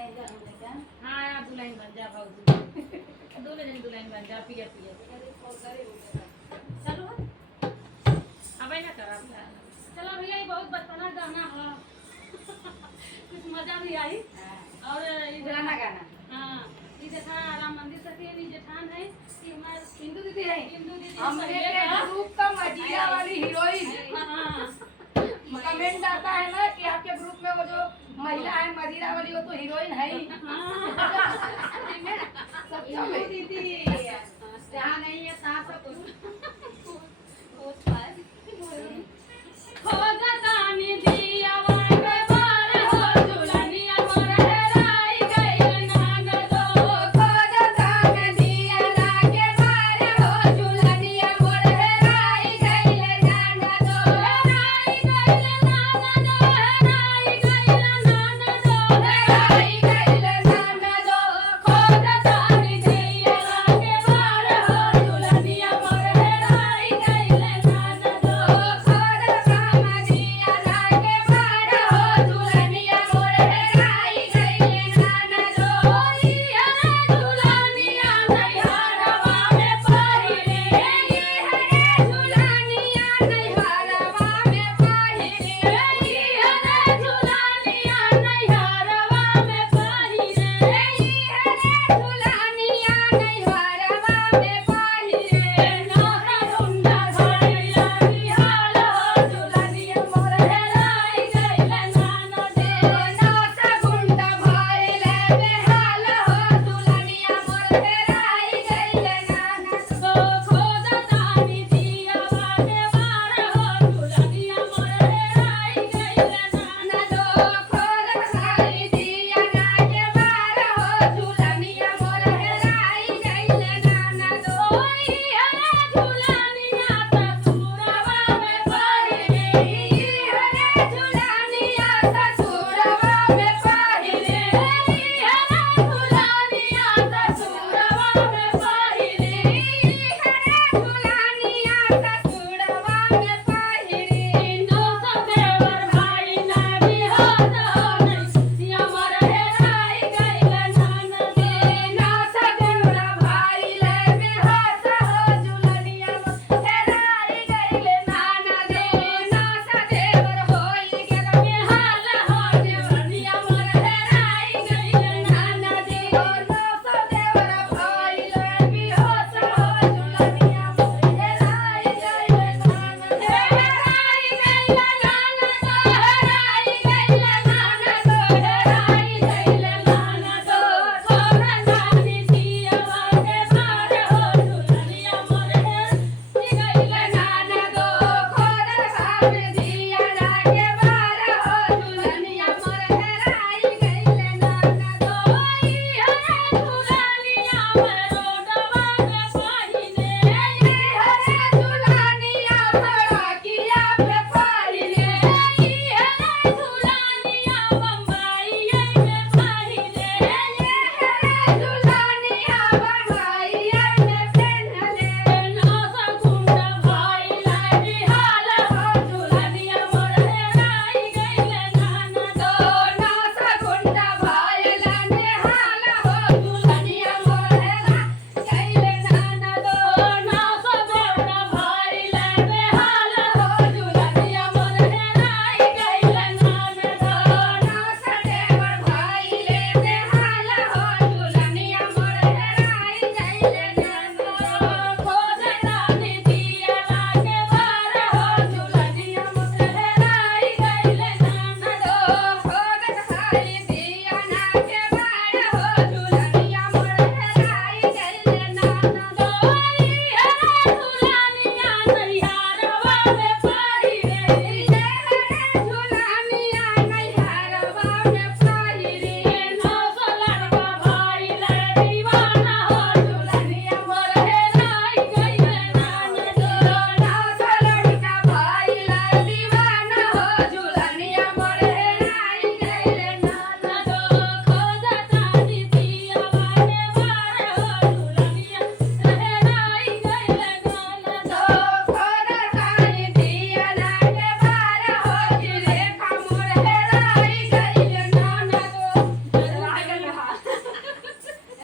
हाँ यार दुल्हन बन जा भाऊजी दूल्हे दिन दुल्हन बन जा पिया पिया चलो अब ना करा चलो भैया ये बहुत बचपना गाना है कुछ मजा भी आई और पुराना गाना हाँ ये देखा राम मंदिर तक ये जेठान है कि हमारे हिंदू दीदी है हिंदू दीदी हमने के ग्रुप का मजीरा वाली हीरोइन हाँ कमेंट आता है ना कि आपके ग्रुप में वो जो महिला है मजीरा वाली वो तो हीरोइन है ही हिंदू दीदी जहाँ नहीं है तहाँ सब हो जाता